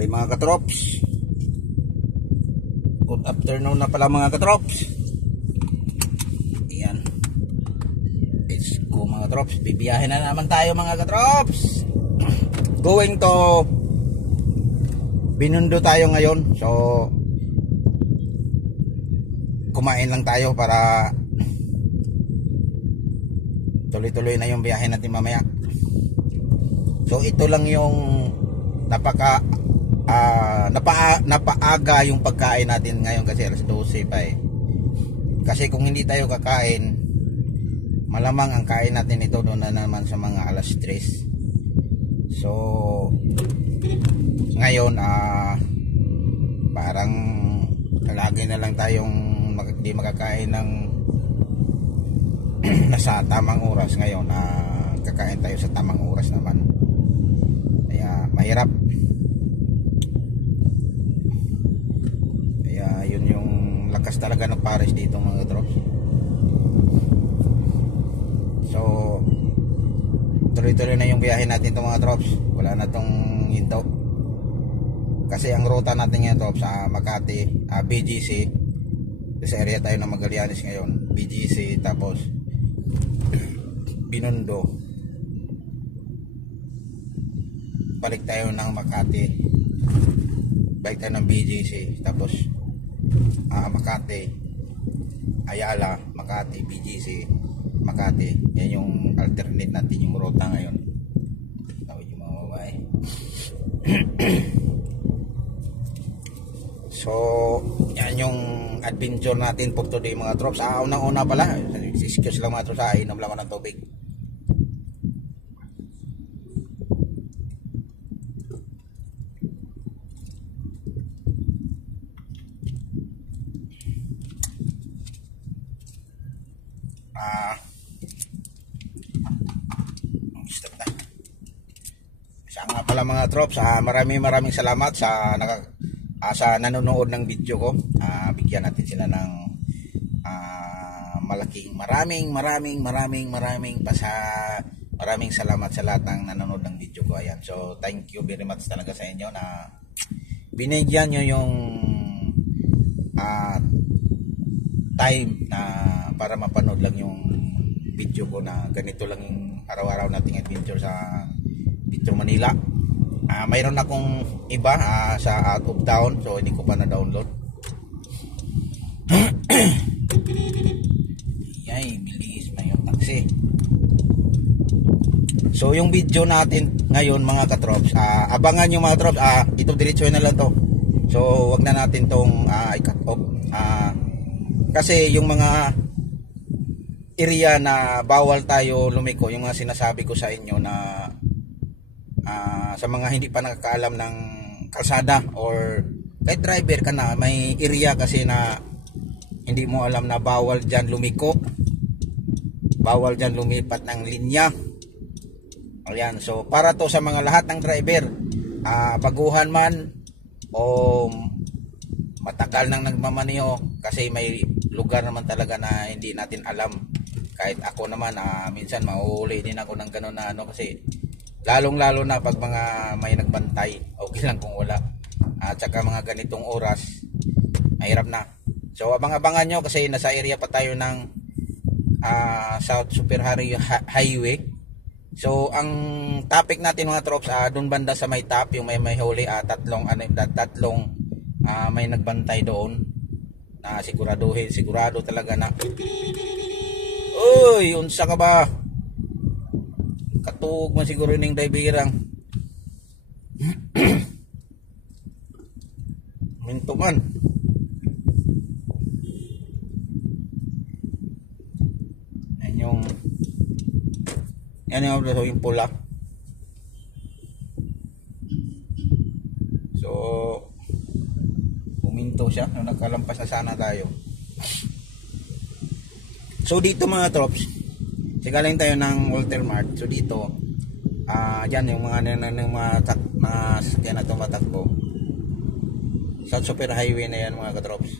Okay mga katrops, good afternoon na pala mga katrops. Ayan, let's go mga katrops. Bibiyahin na naman tayo mga katrops. Going to Binondo tayo ngayon. So kumain lang tayo para tuloy-tuloy na yung biyahe natin mamaya. So ito lang yung napaaga yung pagkain natin ngayon kasi alas 12 pa eh. Kasi kung hindi tayo kakain, malamang ang kain natin ito doon na naman sa mga alas 3. So ngayon parang lagi na lang tayong hindi makakain ng nasa tamang oras. Ngayon kakain tayo sa tamang oras naman, kaya mahirap. Kaya yun yung lakas talaga ng pares dito mga katrops. So tuloy-tuloy na yung biyahe natin itong mga trops. Wala na tong hinto kasi ang ruta natin ngayon trops sa Makati, BGC. Sa area tayo ng Magallanes ngayon, BGC, tapos Binondo, balik tayo ng Makati, balik tayo ng BGC, tapos Makati, Ayala, Makati, BGC, Makati. Yan yung alternate natin yung ruta ngayon. Tawid yung mga babae. So yan yung adventure natin for today mga trops. Unang-una pala, excuse lang mga trops, inom lang ako ng tubig. Stop na. Siya nga pala mga trops, maraming salamat sa nanonood ng video ko. Bigyan natin sila ng malaking maraming salamat sa lahat ng nanonood ng video ko. Ayan, so thank you very much talaga sa inyo na binigyan nyo yung time na para mapanood lang yung video ko na ganito lang yung araw-araw nating adventure sa Metro Manila. Mayroon akong iba sa out of town, so hindi ko pa na-download. Yay, bilis na yung taxi. So yung video natin ngayon mga katrops, abangan nyo mga trops, ito diretso na lang to. So wag na natin tong i-cut off, kasi yung mga area na bawal tayo lumiko, yung mga sinasabi ko sa inyo na sa mga hindi pa nakakaalam ng kalsada or kahit driver ka na, may area kasi na hindi mo alam na bawal dyan lumiko, bawal dyan lumipat ng linya. Ayan, so para to sa mga lahat ng driver, baguhan man o matagal nang nagmamaniho, kasi may lugar naman talaga na hindi natin alam. Kahit ako naman minsan mauuli din ako ng gano'n na kasi lalong-lalo na pag mga may nagbantay, okay lang kung wala. At saka mga ganitong oras, mahirap na. So abang-abangan nyo kasi nasa area pa tayo ng South Super Highway. So ang topic natin mga trops, doon banda sa may top, yung may huli, tatlong may nagbantay doon na sigurado talaga na, uy, unsa ka ba? Katug man siguro ning driverang minto man. Yan yung pula. So puminto siya nung nagkalampas na sana tayo. So dito mga trops, sigaling tayo ng Walter Mart. So dito, dyan yung mga sasakyan na tumatakbo. South Super Highway na yan mga katrops.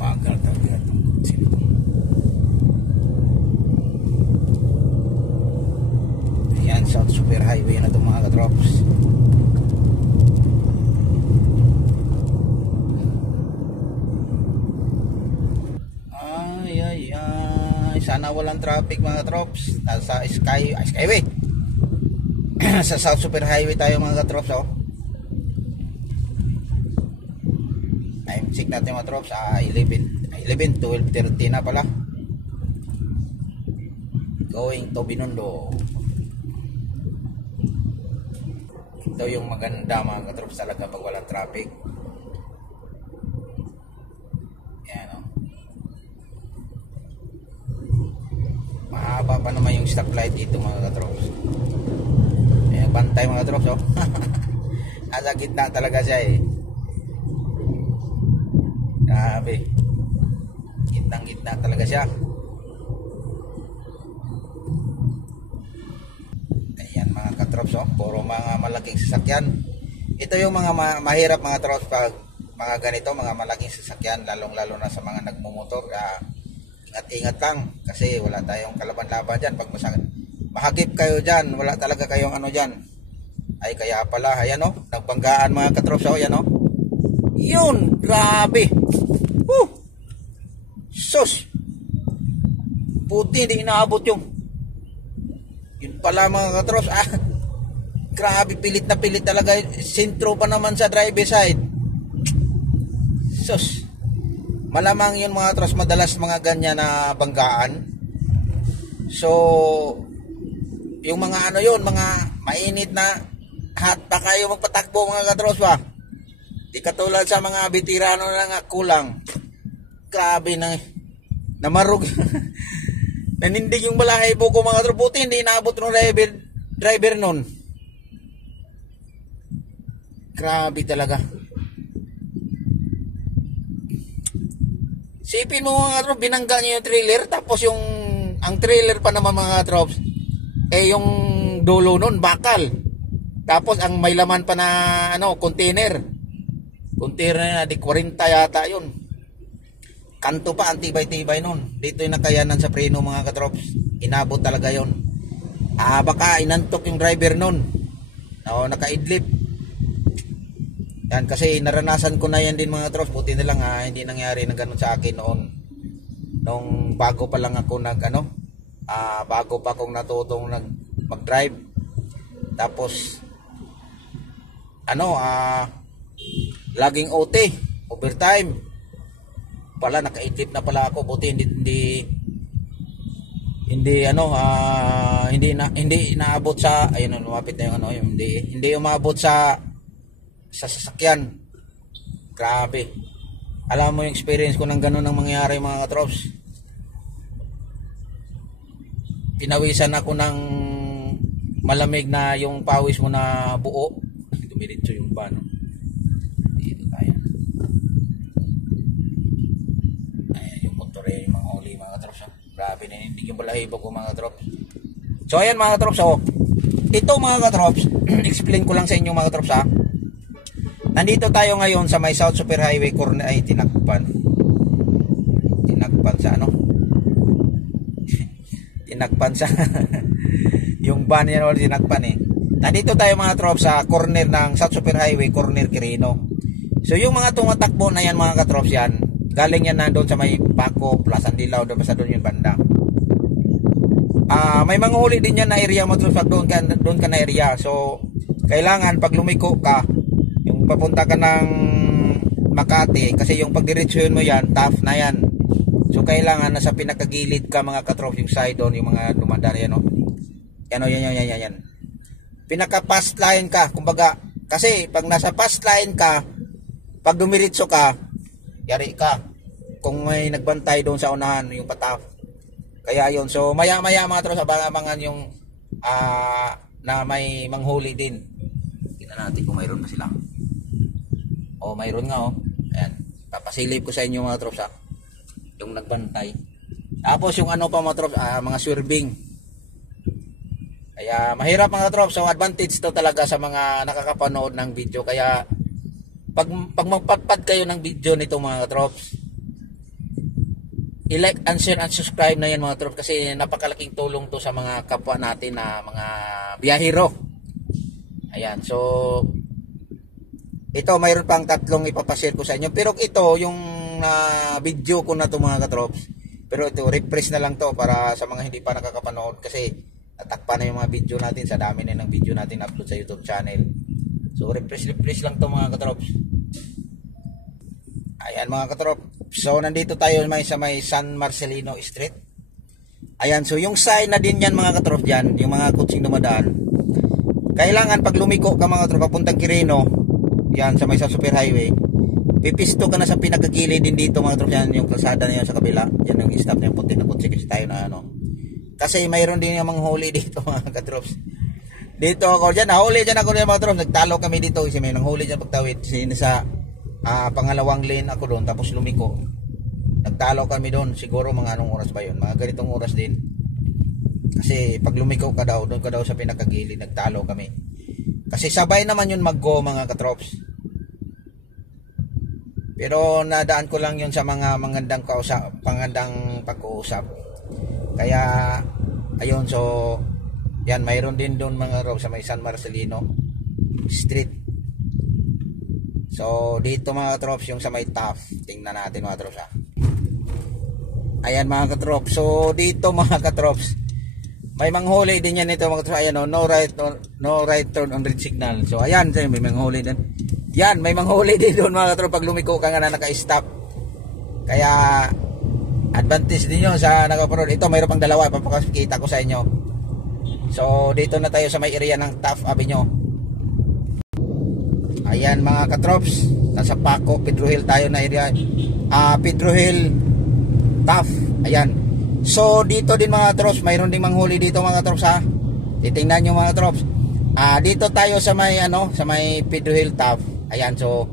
Bagal talaga itong kutsi nito. Ayan, South Super Highway na ito mga katrops. na walang traffic mga katrops. Nasa Skyway. Sa South Super Highway tayo mga katrops, oh. Time check natin mga katrops, 12:30 na pala. Going to Binondo. Ito yung maganda mga katrops talaga pag walang traffic. Yan, oh. Mahaba pa naman yung stoplight dito mga katrops. Ayan, bantay mga katrops, oh. Nasa gitna talaga siya eh. Grabe. Gitnang-gitna talaga siya. Ayan mga katrops, oh. Puro mga malaking sasakyan. Ito yung mga mahirap mga katrops pag mga ganito, mga malaking sasakyan, lalong-lalo na sa mga nagmumotor. Ingat-ingat lang kasi wala tayong kalaban-laban dyan. Pag mahagip kayo dyan, wala talaga kayong ano dyan. Ay kaya pala, ayan o, nagbanggaan mga katrops, o, ayan o. Yun, grabe. Sus, puti, hindi inaabot yung. Yun pala mga katrops, grabe, pilit na pilit talaga. Sentro pa naman sa driver side. Sus, malamang yun mga katrops, madalas mga ganyan na banggaan. So, yung mga ano yun, mga mainit na hot pa kayo magpatakbo mga katrops ba. Di katulad sa mga veterano na nga kulang. Grabe na namarug. Nanindig yung balahibo ko mga katrops. Buti hindi inaabot ng driver nun. Grabe talaga. Sipin mo mga katrops, binangga niyo yung trailer. Tapos ang trailer pa naman mga katrops, eh yung dulo nun bakal. Tapos ang may laman pa na ano, container na di 40 yata yun. Kanto pa, antibay-tibay nun. Dito yung nakayanan sa preno mga katrops. Inabot talaga yun. Baka inantok yung driver nun. O, nakaidlip. Yan, kasi naranasan ko na yan din mga katrops. Buti na lang hindi nangyari na ganun sa akin noon. Nung bago pa lang ako bago pa akong natutong mag-drive. Tapos laging OT, overtime. Pala nakaidlip na pala ako. Buti hindi naabot sa ayun, lumapit na yung hindi umabot sa sasakyan. Grabe. Alam mo yung experience ko ng ganun ang mangyari mga katrops. Pinawisan ako ng malamig na yung pawis mo na buo. Dumiretso yung van. Dito tayo. Ayan yung motor yung mga huli mga katrops. Grabe, nanindig yung balahibo ko mga katrops. So ayan mga katrops. Ito mga katrops, explain ko lang sa inyo mga katrops. Nandito tayo ngayon sa may South Super Highway corner. Ay, tinakpan sa tinakpan sa yung van yan, wala tinakpan eh. Nandito tayo mga katrops sa corner ng South Super Highway, corner Quirino. So yung mga tumatakbo na yan mga katrops yan, galing yan na doon sa may Paco, Plaza Dilaw, doon basta doon yung banda. May mga huli din yan na area mo pag doon ka na area. So kailangan pag lumiko ka, yung papunta ka ng Makati, kasi yung pagdiretsyon mo yan, tough na yan. So kailangan nasa pinakagilid ka mga katrops, yung side doon, yung mga dumadaan yan, no? Yan. Pinaka fast line ka, kumbaga, kasi pag nasa fast line ka, pag dumiretso ka, yari ka. Kung may nagbantay doon sa unahan, yung pataf. Kaya yun. So maya mga katrops, abangan yung na may manghuli din. Kita natin kung mayroon pa sila. Mayroon nga Ayan. Papasilip ko sa inyo mga katrops yung nagbantay. Tapos yung ano pa mga katrops, mga swerving. Kaya mahirap mga katrops. So advantage to talaga sa mga nakakapanood ng video. Kaya pag magpatpad kayo ng video nito mga katrops, i-like and share and subscribe na yan mga katrops, kasi napakalaking tulong to sa mga kapwa natin na mga biyahero. Ayan. So ito, mayroon pang tatlong ipapashare ko sa inyo. Pero ito, yung video ko na to mga katrops, Pero ito, refresh na lang to para sa mga hindi pa nakakapanood kasi natakpan na yung mga video natin sa dami na ng video natin upload sa YouTube channel. So refresh lang to mga katrops. Ayan mga katrop. So nandito tayo sa may San Marcelino Street. Ayan, so yung sign na din yan mga katrop dyan, yung mga kutsing dumadaan. Kailangan pag lumiko ka mga katrop papuntang Quirino, yan sa may sa super highway, pipisto ka na sa pinakagilid din dito mga katrop yan, yung kalsada na yan sa kabila. Yan yung stop na yung puti na kutsi kasi tayo na ano. Kasi mayroon din yung mga huli dito mga katrops. Dito ako dyan, nahuli dyan ako dyan mga katrops. Nagtalo kami dito kasi may nanghuli dyan pagtawid. Sa pangalawang lane ako doon tapos lumiko. Nagtalo kami doon, siguro mga anong oras ba yun, mga ganitong oras din kasi pag lumiko ka daw, doon ka daw sa pinakagilid, nagtalo kami kasi sabay naman yun mag-go mga katrops, pero nadaan ko lang yun sa mga magandang pag-uusap, kaya ayun. So yan, mayroon din doon mga katrops sa may San Marcelino Street. So dito mga katrops yung sa may TAF, tingnan natin mga katrops Ayan mga katrops. So dito mga katrops, may manghuli din yan ito mga katrops. Ayan no right turn on red signal. So ayan, may manghuli din. Yan, may manghuli din doon mga katrops pag lumiko ka nga na naka-stop. Kaya advantage din yun sa nakapanood. Ito mayroon pang dalawa, papakita ko sa inyo. So dito na tayo sa may area ng TAF Avenue. Ayan mga katrops, nasa Paco, Pedro Hill tayo na area. Pedro Hill TAF. Ayan. So dito din mga katrops, mayroon ding manghuli dito mga katrops ha. Titingnan nyo mga katrops. Dito tayo sa may sa may Pedro Hill TAF. Ayan, so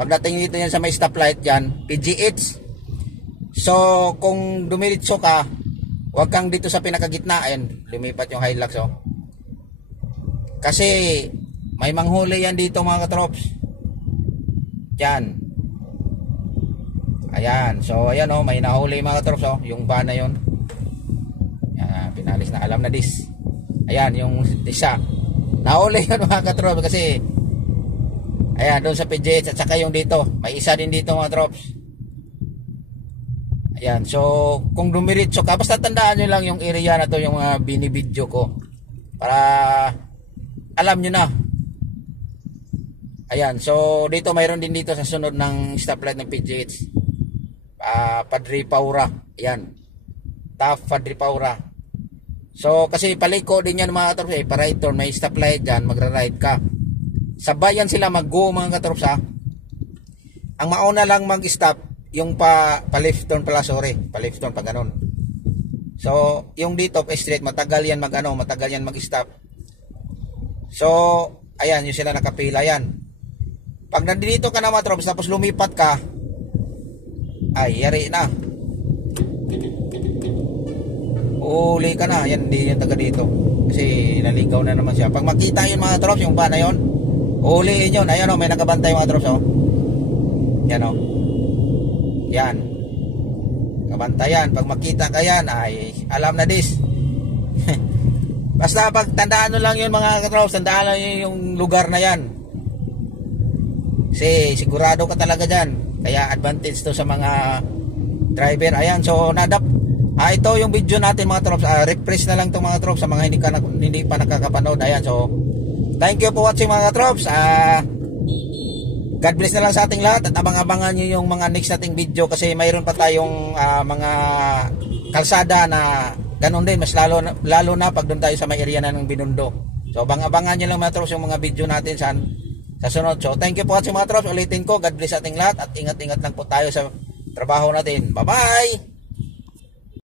pagdating dito yan sa may stoplight diyan, PGH. So kung dumiritso ka, huwag kang dito sa pinakagitna. Ayan, lumipat yung Hilux kasi may manghuli yan dito mga katrops. Diyan. Ayan, so ayan may nahuli mga katrops yung van na yun. Ayan, pinalis na, alam na dis. Ayan, yung isa. Nahuli yun mga katrops kasi ayan, doon sa PGH at saka yung dito. May isa din dito mga katrops. Ayan, so kung dumiritso ka, basta tandaan nyo lang yung area na to, yung mga binibidyo ko. Para alam nyo na. Ayan, so dito mayroon din dito sa sunod ng stoplight ng PGH. Padre Paura. Ayan. TAF Padre Paura. So kasi paliko din yan mga katrops para ito may stoplight dyan, magra-ride ka. Sabayan sila mag-go mga katrops Ang mauna lang mag-stop yung pa-left turn pala, pa-left turn pa ganun. So yung dito straight matagal yan matagal yan mag-stop. So ayan, yung sila nakapila yan. Pag nandito ka na mga katrops tapos lumipat ka, ay yari na, uli ka na. Yan, hindi yung taga dito kasi naligaw na naman siya. Pag makita yun mga katrops, yung van na yun, uliin yun. Ayan may nakabantay mga katrops yan yan, kabantayan. Pag makita ka yan, ay alam na dis. Basta pag tandaan lang yun mga katrops, tandaan lang yung lugar na yan kasi sigurado ka talaga dyan. Kaya advantage to sa mga driver. Ayan, so ito yung video natin mga trops. Refresh na lang to mga trops sa mga hindi pa nakakapanood. Ayan, so thank you for watching mga trops. God bless na lang sa ating lahat at abang-abangan nyo yung mga next nating video kasi mayroon pa tayong mga kalsada na ganun din, mas lalo na pag doon tayo sa may area na ng Binondo. So abang-abangan nyo lang mga trops yung mga video natin sa sunod. So thank you po watching mga trops. Ulitin ko, God bless sa ating lahat at ingat-ingat lang po tayo sa trabaho natin. Bye bye.